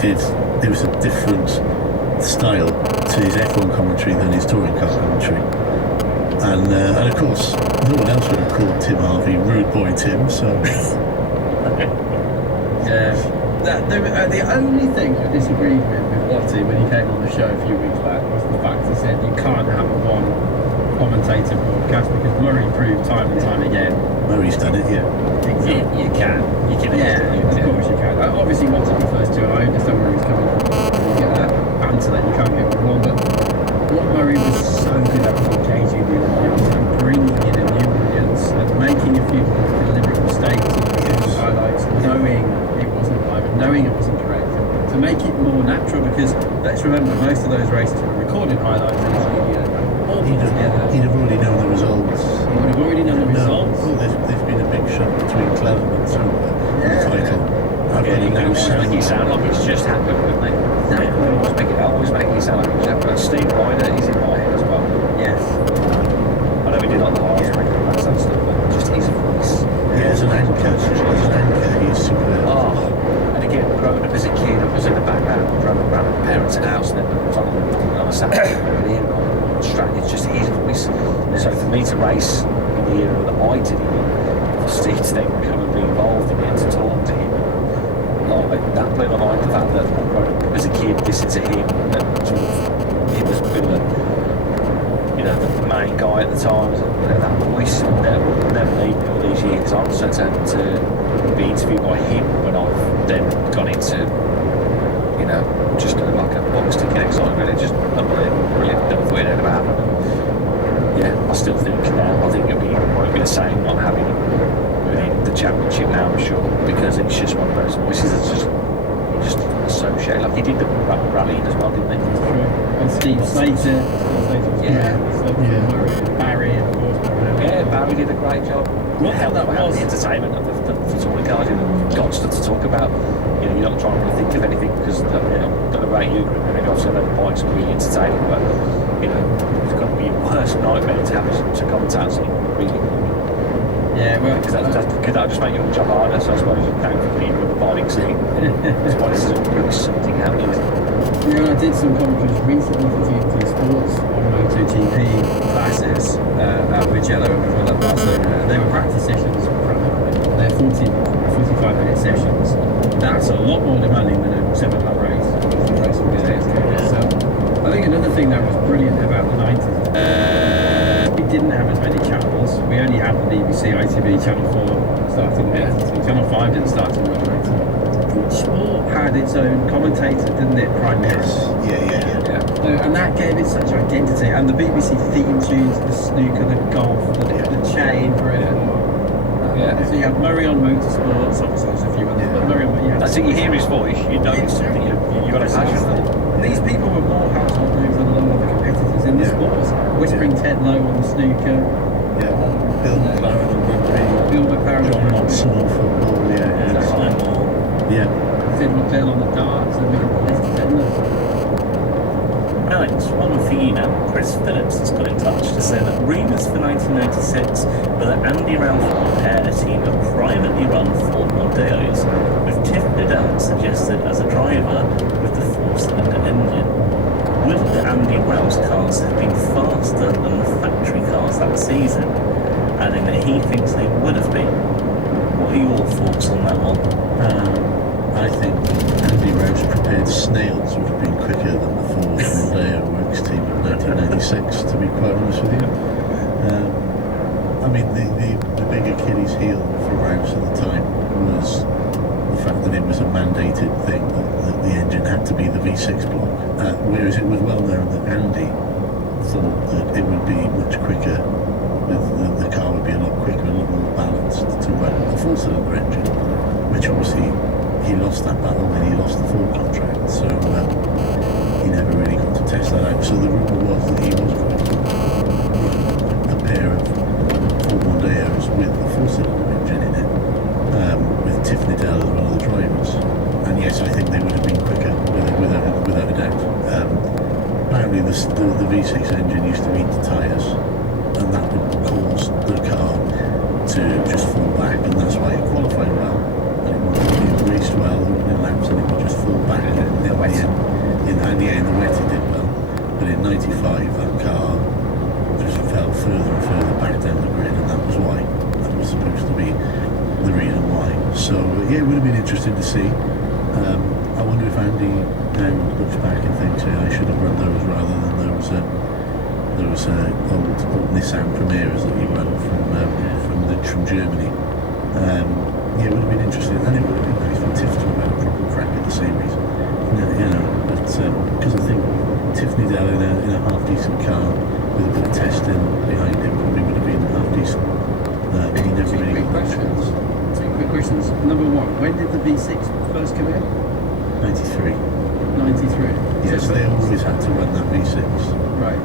there was a different style to his F1 commentary than his touring car commentary. And of course, no one else would have called Tim Harvey Rude Boy Tim, so... Yeah. The only thing I disagreed with Watty when he came on the show a few weeks back was the fact he said you can't have a one commentator broadcast because Murray proved time and time again. Murray's done it, yeah. Exactly. You can. Yeah, of course you can. Obviously, Watty refers to it. I understand where he's coming from. You get that banter that you can't get with one, but what Murray was so good at was engaging the audience and bringing in a new audience and making a few deliberate mistakes and highlights, knowing it wasn't live, knowing it wasn't correct, to make it more natural, because let's remember most of those races were recorded highlights and all put together. He'd have already known the results. He would have already known the results. Oh, there's been a big shot between Clement and Silver for the title. Make it sound like it's just happened, wouldn't they? Always make it sound like it's happened. Steve Ryder is in my head as well. Yes. I know we did like the last record and that sort of stuff, but just his voice. Yeah, as an anchor, he's super. Oh, and again, growing up as a kid, I was in the background, driving around my parents' house, and then I was on a Saturday morning, on Stratton, it's just his voice. So for me to race in the era that I did it, for Steve to then come and be involved in it, to talk to him, like, that blew my mind, the fact that growing up as a kid, listening to him, and sort of, he was the main guy at the time, that voice, never leave me all these years on, so to be interviewed by him when I've then gone into, just like a box ticket excitement, really, just unbelievable, brilliant, never thought it ever happened. Yeah, I still think now, I think it won't be the same not having him within the championship now, I'm sure, because it's just one of those voices that's just associated, like he did the rallying as well, didn't he? Sure. And Steve Slater. Barry, of course. Yeah, Barry did a great job. What Hell, that was the entertainment of the touring cars, got stuff to talk about. You're not trying to think of anything because I don't know about you, maybe obviously the bikes are really entertaining, but it's got to be your worst nightmare to have to commentate on, really. Yeah, well, because that just make your job harder, so I suppose you can't compete with the bike scene. That's why this is really something happening. Yeah, I did some commentaries recently for TNT Sports on MotoGP classes at Mugello as well at Barcelona. They were practice sessions, they're 45-minute sessions. That's a lot more demanding than a 7-lap race. So I think another thing that was brilliant about the 90s, we didn't have as many channels. We only had the BBC, ITV, Channel 4 starting there. Channel 5 didn't start until 1990. Each sport had its own commentator, didn't it, primarily? Yeah. And that gave it such identity. And the BBC theme tunes, the snooker, the golf, the chain for it. So you have Murray on motorsports, obviously there's a few others, but Murray on... I think you hear his voice, you know it's something, you've got a passion for it. These people were more household names than a lot of the competitors in the sports. Whispering Ted Lowe on the snooker. Bill McLaren on rugby. Bill McLaren John Watson on football, Sid McDell on the darts, and the list is endless. Right, one for you now. Chris Phillips has got in touch to say that rumours for 1996 were that Andy Ralph would prepare a team of privately run Ford Mondeos, with Tiff Liddell suggested as a driver with the 4-cylinder engine. Would the Andy Ralph's cars have been faster than the factory cars that season? Adding that he thinks they would have been. What are your thoughts on that one? I think Andy Rowe's prepared snails would have been quicker than the Ford Mondeo works team of 1996, to be quite honest with you. I mean, the big Achilles heel for Rouse at the time was the fact that it was a mandated thing, that the engine had to be the V6 block, whereas it was well known that Andy thought that it would be much quicker, the car would be a lot quicker, a lot more balanced to run a 4-cylinder engine, which obviously he lost that battle when he lost the Ford contract, so he never really got to test that out. So the rumour was that he was going to run a pair of Ford Mondeos with the 4-cylinder engine in it, with Tiff Liddell as one of the drivers. And yes, I think they would have been quicker, without a doubt. Apparently the V6 engine used to eat the tyres, and that would cause the car to just fall back, and that's why it qualified well. It raced well, there were no laps, and it would just fall back. But in '95, that car just fell further and further back down the grid, and that was why. That was supposed to be the reason why. So yeah, it would have been interesting to see. I wonder if Andy now looks back and thinks, yeah, I should have run those rather than those old Nissan Primeras that he ran from Germany. Yeah, it would have been interesting, and it would have been nice for Tiff to have had a proper crack at the series. But because I think Tiffany Dell in a half decent car with a bit of testing behind it probably would have been half decent. He never Two really quick got that questions. chance. Two quick questions. Number one, when did the V6 first come in? 93. 93. Yes, they always had to run that V6. Right.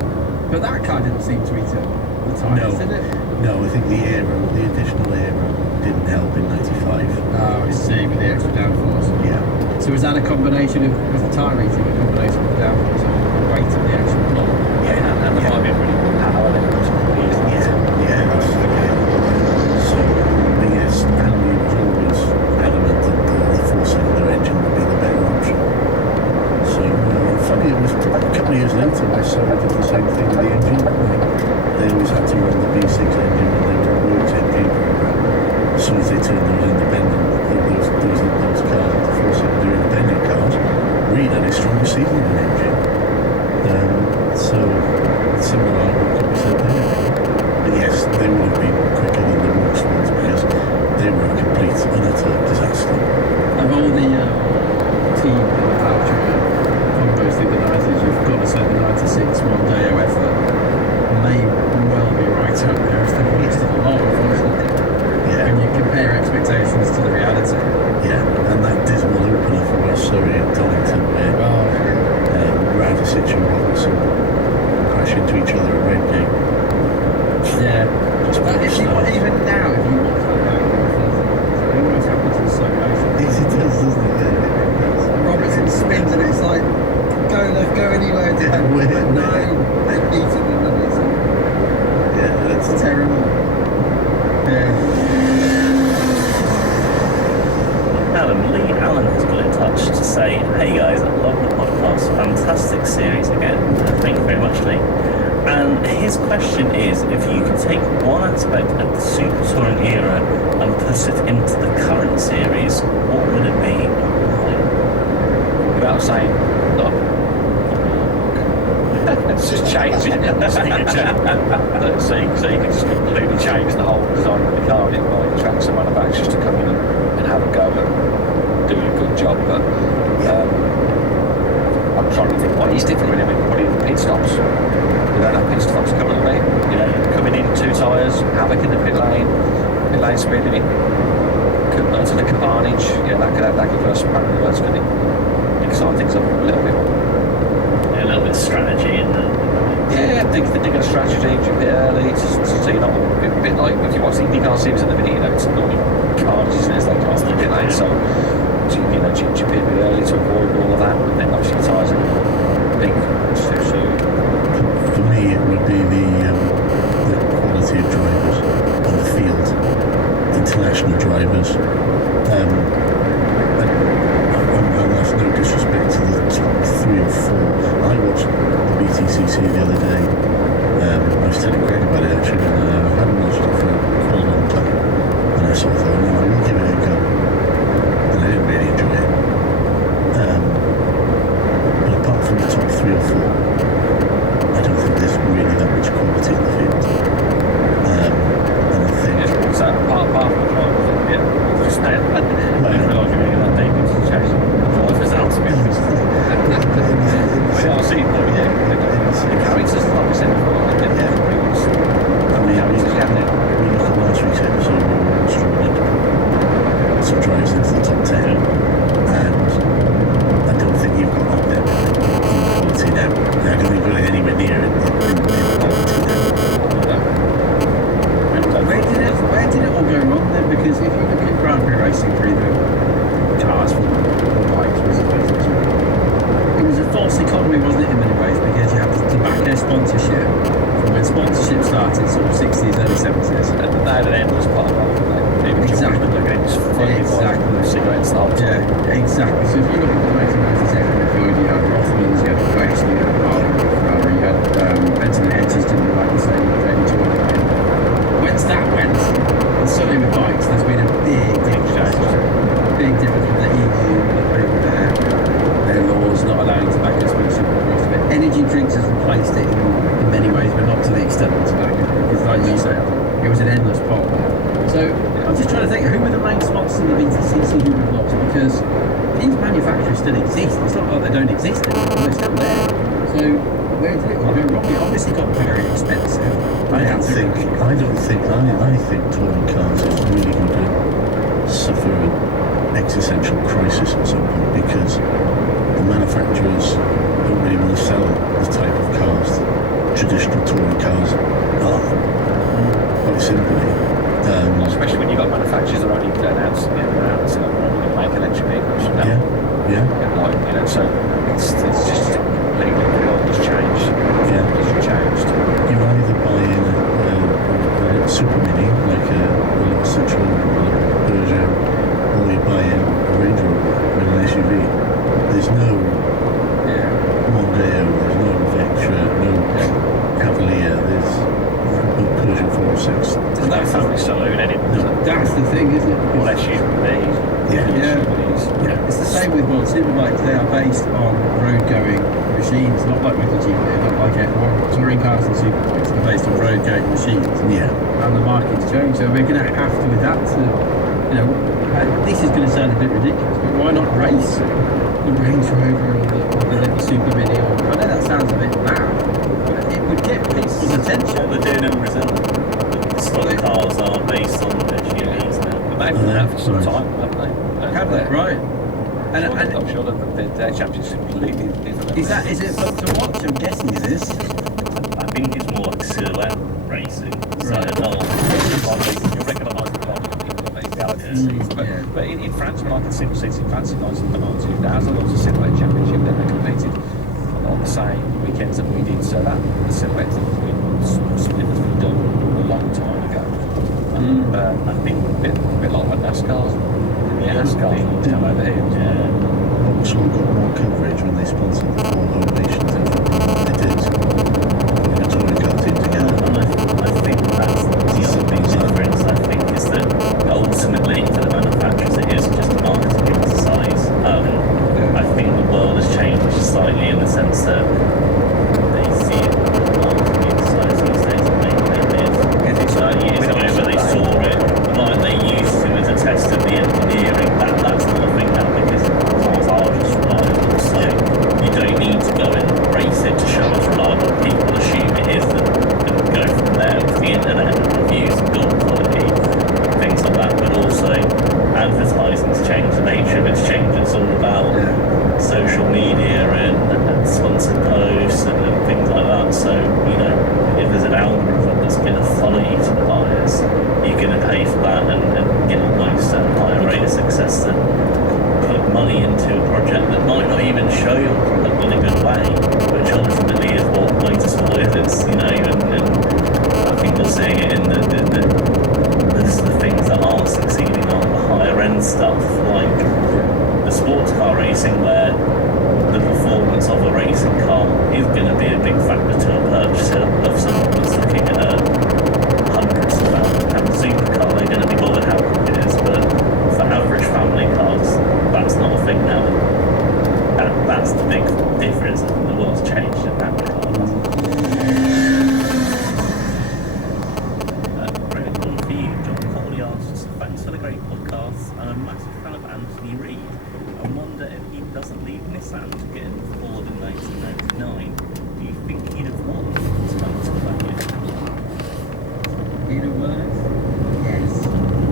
But that car didn't seem to eat up the tyres, did it? No, I think the additional aero didn't help in '95. Oh, I see, with the extra downforce. Yeah. So was that a combination of, was the tyre eating a combination of the downforce and the weight of the actual block? Yeah, and there might be a really good power element. Yeah, that's so. But yes, Andy was always adamant that the four-cylinder engine would be the better option. So funny, it was a couple of years later where Surrey did the same thing with the engine. They always had to run the V6 engine when they were on Works NG program. As soon as they turned those independent, those cars, the four-cylinder independent cars, Reed had his strongest season in the engine. So similar what could be said there. But yes, they would have been quicker than the Works ones because they were a complete and utter disaster. Of all the team manufacturer combos through the 90s, you've got to say the 96 Mondeo effort may well be right up there as the worst of them all, unfortunately. Yeah. When you compare expectations to the reality. Yeah, and that dismal opener for West Surrey and Donington where Radicic and Robertson crash into each other at Redgate. Yeah. Just But if you, stars. even now, if you watch that back, it always happens in slow motion. Yes, it does, doesn't it? Yeah, it does. Robertson spins and it's like, go left, go anywhere. Yeah, but weird. no, they're beating them and Yeah, it's terrible. Yeah. Lee Allen has got in touch to say, hey guys, I love the podcast, fantastic series again. Thank you very much, Lee. And his question is, if you could take one aspect of the Super Touring era and put it into the current series, what would it be? Without saying, look, it's just change it. So you can just completely change the whole design of the car and invite tracks and manufacturers to come in and have a go and do a good job. But I'm trying to think what is different with him and putting pit stops. You don't have pit stops currently. You know, coming in 2 tyres, havoc in the pit lane speeding it, to the carnage. Yeah, that could go some back reverse, couldn't it? Excite things up a little bit. A little bit of strategy in the... Yeah, think of a strategy, a bit early, so you're not a bit like if you watch the IndyCar series at the minute, you know, it's normally carnages and it's like across the pit lane, so you know, do you pit a bit early to avoid all of that, and then obviously the tyres are big, too soon. For me, it would be the quality of drivers on the field, international drivers. And that's no disrespect to the top 3 or 4. I watched the BTCC the other day. I was telling Greg about it actually, and I hadn't watched it for quite a long time. And I sort of thought, no, I will give it a go. And I didn't really enjoy it. But apart from the top 3 or 4, I don't think there's really that much quality in the field. And I think... Yeah, so part of the drive, yeah, just I didn't realise you were really that deep into chasing drivers out, to be honest. I've seen them, yeah, the characters, like we said before, they're pretty much we look at last week's episode where we were struggling to put some drives into the top 10, and I don't think you've got that level of quality now. I don't think you've got it anywhere near it in quality now. Where did it all go wrong then? Because if you look at Grand Prix racing for either cars or bikes, it was a false economy, wasn't it, in many ways? Because you had the tobacco sponsorship from when sponsorship started, sort of 60s, early 70s. And they had an endless part of it. Exactly. Exactly. Cigarettes, the whole time. Yeah, exactly. So if you look at the 1997 midfield, you had Rothmans, you had West, you had Harley, manufacturers still exist. It's not like they don't exist anymore. They're still there. So where did it all go wrong? It obviously got very expensive. I think touring cars is really going to suffer an existential crisis at some point because the manufacturers don't really want to sell the type of cars that traditional touring cars are. Quite simply. Especially when you've got manufacturers that are only announcing make electric vehicles. Yeah. And so it's just completely it's changed. Yeah. It's changed. You either buy in a super mini, like a little Citroen or a Peugeot, or you buy in a Range Rover with an SUV. There's no Mondeo, there's no Vectra, no Cavalier, there's no Peugeot 406. There's no family saloon anymore. That's the thing, isn't it? Or SUVs. Yeah. It's the same with superbikes. They are based on road-going machines, not like MotoGP, not like F1. Touring cars and superbikes are based on road-going machines. Yeah. And the market's changed, so we're going to have to adapt to, this is going to sound a bit ridiculous, but why not race the Range Rover or the little Super Mini? I know that sounds a bit mad, but it would get people's attention. What they're doing in Brazil, the stock cars are based on SUVs now. They've been there for some time, haven't they? Have they? Right. And I'm sure that their championship is completely different. is it fun to watch? I'm guessing it is. I think it's more like silhouette racing. So Right. You recognise the car, people that galaxies. But in France, when I can see seats in France in 2000, there was a silhouette championship that they competed on the same weekends that we did. So that silhouette split has been done a long time ago. I think a bit like what NASCAR's. NASCAR come over here. Vauxhall got more coverage when they sponsored the four Nations effort than they did putting a touring car team together. And I think that's the other big difference, I think, is that ultimately for the manufacturers it is just a marketing exercise. I think the world has changed slightly in the sense that they see it as a marketing exercise these days and maybe they live. 30 years ago where they saw it like they used to as a test of the engineering, that's not a thing now because cars are just reliable. So you don't need to go and race it to show us reliable. People assume it is and go from there with the internet and reviews and build quality, things like that. But also advertising's changed, the nature of it's changed. It's all about social media and sponsored posts and things like that. So, if there's an algorithm that's going to follow you to the buyers, you're going to pay for that and get almost a higher rate of success than put money into a project that might not even show your product in a good way, which ultimately is what motorsport is. And I think we're seeing it in the things that aren't succeeding on the higher end stuff, like the sports car racing, where the performance of a racing car is going to be a big factor to a purchase of someone that's looking at a hundreds of £1,000 supercar. They're going to be bothered how good it is, but for average family cars, that's not a thing now. That's the big difference. The world's changed in that regard. Great one for you. John Corley asks, thanks for the great podcast. I'm a massive fan of Anthony Reid. I wonder if he doesn't leave Nissan to get into Ford in 1999. Do you think he'd have won his motor In a word,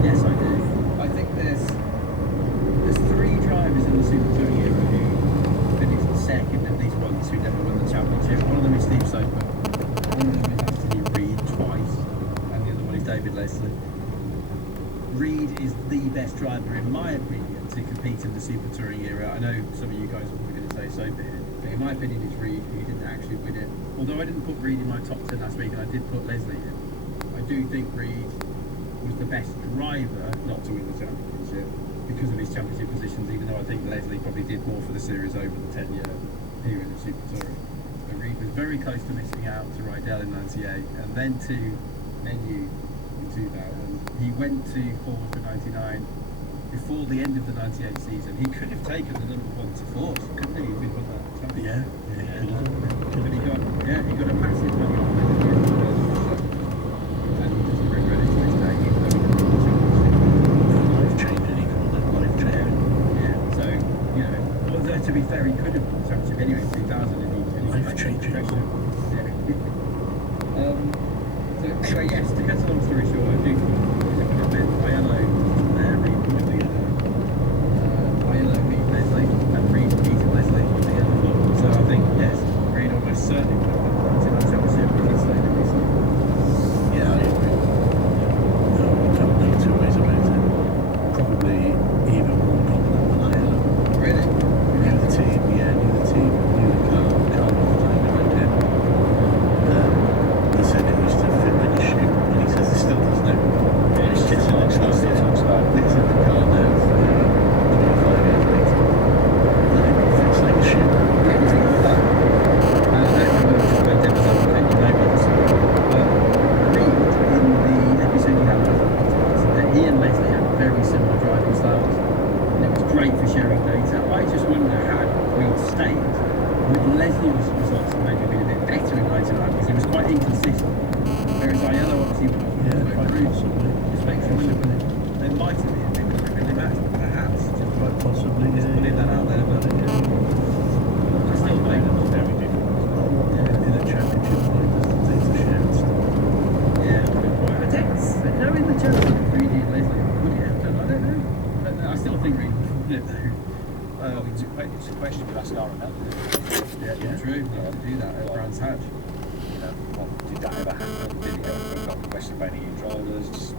yes I do. I think there's three drivers in the Super Touring era who finished second at least once who never won the championship. One of them is Steve Soper, one of them is Anthony Reid twice, and the other one is David Leslie. Reid is the best driver in my opinion to compete in the Super Touring era. I know some of you guys are probably going to say Soper here, but in my opinion it's Reid who didn't actually win it. Although I didn't put Reid in my top 10 last week and I did put Leslie in. I do think Reid was the best driver not to win the championship because of his championship positions, even though I think Leslie probably did more for the series over the 10-year period of Super Touring. But Reid was very close to missing out to Rydell in 98 and then to Menu in 2000. He went to Ford for 99 before the end of the 98 season. He could have taken the number 1 to Ford, couldn't he, if he'd won that championship? But he got a massive money off it. to be fair, he could have touched it anyway in 2000 if he Life changing. So yes, to cut a long story short, I do think looking at it, Aiello there, Reed beat Leslie, and Reed beat Leslie together. So I think, yes, Reed almost certainly would have won the championship if he'd stayed in recently. Yeah, I agree. No two ways about it. Probably even more dominant than Aiello. Really? Knew the team, knew the car all the time around him. He said it used to fit like a shoe, and he says it still does now. Yeah, It's just in the car, still talks about it. it's in the car now, 25 years later. And it fits like a shoe. I don't remember if it's episode of Kenny Davies, but Reed, in the episode you have with that he and Leslie had very similar driving styles, and it was great for sharing data. I just wonder how Reed stayed. Would Leslie's results have maybe been a bit better in 99 because he was quite inconsistent, whereas Aiello obviously was Quite possibly. just makes me wonder whether there might have been a bit of a friendly match, perhaps. Just Quite possibly, just putting that out there, but I still think it was very different. In a championship point, there's the data share and stuff. Yeah, good point. I don't know in the championship if Reed and Leslie would it have done? I don't know. I still think Reed would have though. It's a question we ask RML. Yeah, true. Yeah, to do that at Brands Hatch. You know, did that ever happen? Did it ever got requested by any drivers? Just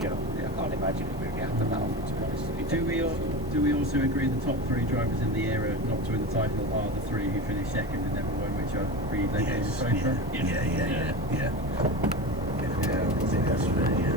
get on. Yeah, I can't imagine it really happened that often, to be honest. Do we also agree the top three drivers in the era not to win the title are the three who finished second and never won, which are Reed, Leslie, and Yes, Soper? yeah. I think that's fair, yeah.